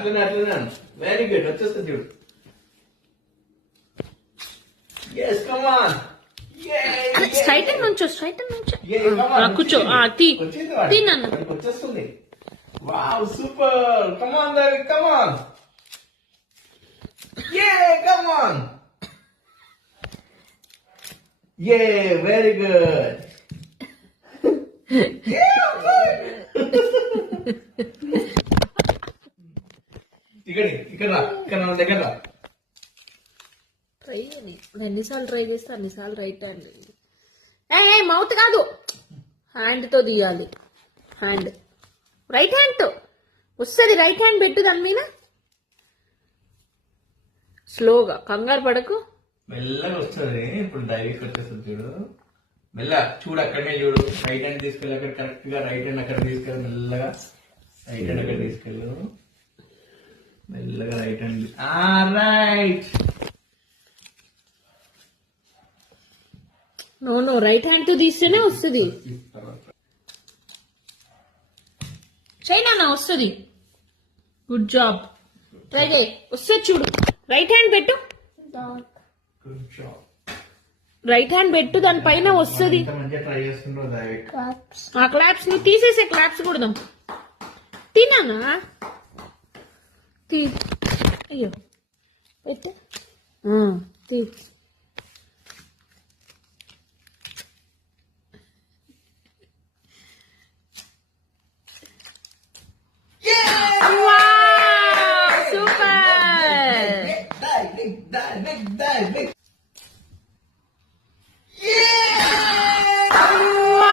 Very good వచ్చేస్తుంది చూడు. yes come on straight నుంచో కూర్చో తిన్నాను వచ్చేస్తుంది. Wow super come on baby come on come on very good ఇక్కడ నా దగ్గర రా. ట్రై అని ఎన్నిసార్లు ట్రై చేస్తే అన్నిసార్లు రైట్ హ్యాండ్. మౌత్ కాదు, హ్యాండ్తో తీయాలి. హ్యాండ్ రైట్ హ్యాండ్తో వస్తుంది. రైట్ హ్యాండ్ పెట్టు దాని మీద స్లోగా, కంగారు పడకు. మెల్లగా వస్తుంది. ఇప్పుడు డైరెక్ట్ వచ్చేస్తుంది చూడు. మెల్లగా చూడు, అక్కడనే చూడు. రైట్ హ్యాండ్ తీసుకెళ్ళి అక్కడ కరెక్ట్ గా రైట్ హ్యాండ్ అక్కడ తీసుకెళ్ళి మెల్లగా రైట్ హ్యాండ్ అక్కడ తీసుకెళ్ళు. మెల్లగా right hand right. No right hand తో తీస్తేనే వస్తుంది. చైనా వస్తుంది. Good job. ట్రై చేయి, వస్తుంది చూడు. రైట్ హ్యాండ్ పెట్టు, రైట్ హ్యాండ్ పెట్టు, దానిపైన వస్తుంది. ఆ క్లాప్స్ నువ్వు తీసేసే, క్లాప్స్ కొడదాం. తిన్నానా అయ్యో పెట్టు తీ.